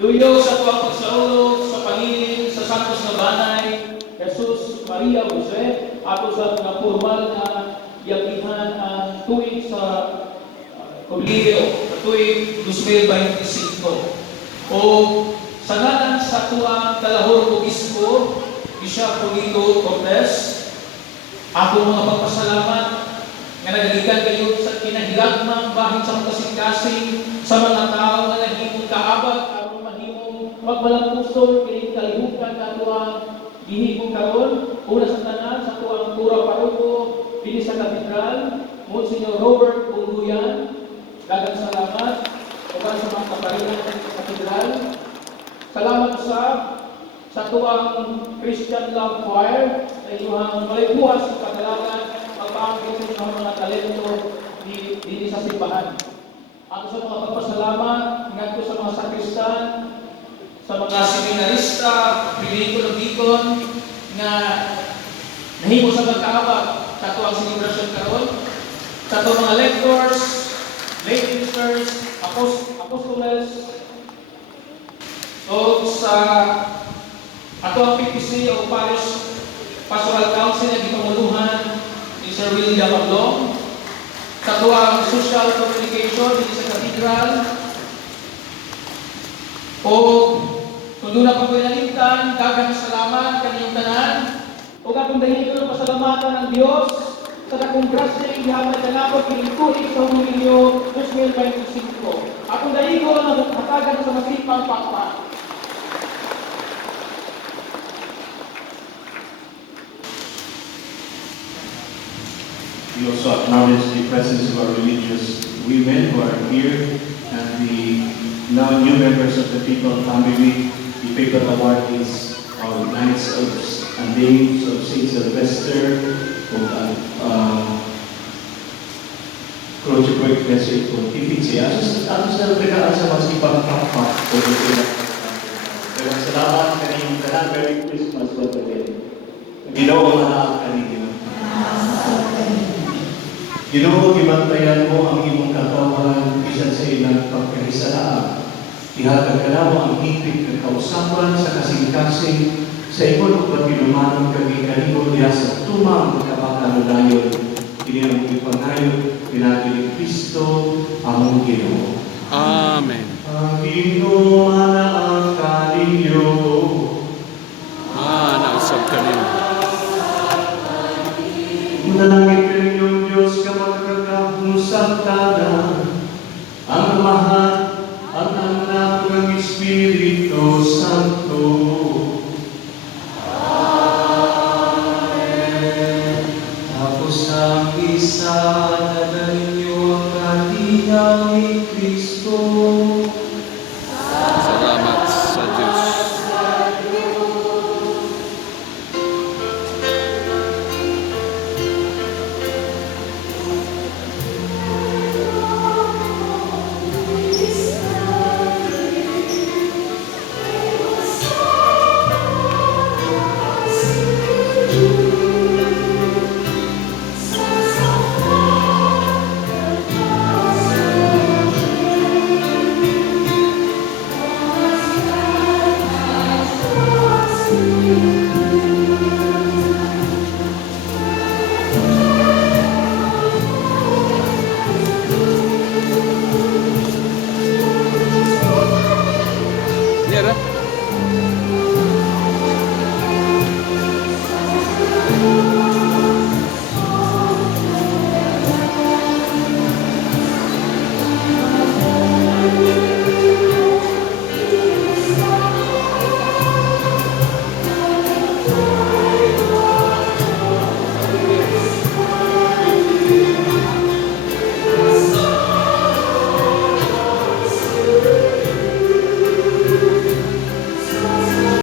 Luyo sa tuwang pagsaulog sa pangilin sa santos na banay, Jesus, Maria, Jose, ato sa mga formal na yagihan ang tuig sa Koblio, sa tuig 2025. O sa ngalan sa tuwang kalahor obispo, Bishop Polito Cortez, ako mga pagpasalamat nga nagagikan kayo sa kinahilagmang bahin sa kasing-kasing sa mga tao na nahimong kaabag aron mahimong magwalang puso kini kalihukan na tuwang gihimo karon una sa tanan sa tuwang Tura Parugo dinhi sa katedral Monsignor Robert Buluyan. Daghang salamat uban sa mga kaparian sa katedral. Salamat sa tuwang Christian Love Choir sa inyong malibuhas sa kadalagan pagpaangkin sa mga talento dito sa simbahan. Ako sa mga pagpasalamat, ingat ko sa mga sakristan, sa mga seminarista, piliin ko ng deacon na nahimo sa pagkaabag sa tuwang celebration karon, sa tuwang mga lectors, lay ministers, apostoles, o sa ato ang PPC o Parish Pastoral Council na gipamuluhan ni Sir William Ablong, sa ato ang Social Communication dito sa Cathedral, o kung doon na pagpinalintan, daghang salamat kanyang tanan, o katong dahil ko ng pasalamatan ng Diyos sa dakong grasya ang gihamay kanako pinituig sa Humilyo 2025. Atong dahil ko ang hatagan sa masipang pakpak. We also acknowledge the presence of our religious women who are here and the now new members of the People family. The paper award is our Knights of and Dames of St. Sylvester Croce Puerto Pontificia. Ano sa regaan sa masipang pakpak o pero salamat kaniyong tanan. Merry Christmas once again. Ginoo na kaninyo. Ginoo, gibantayan mo ang imong katawan bisan sa ilang pagkahisalaan. Ihatag ka na mo ang hipit na kausapan sa kasing-kasing sa imong pagpilumanon kami kanimo diya sa tumang kabakanunayon. Kini ang ipangayon pinagi ni Kristo among Ginoo. Amen. Ang Ginoo ana ang kaninyo. Nausap ka niyo. Manalangin ka ninyong Diyos ka magkakahusap tanan, ang Mahal, ang Anak ng Espiritu Santo. Amen. Tapos ang isa na ninyo ang katiyaw ni Kristo.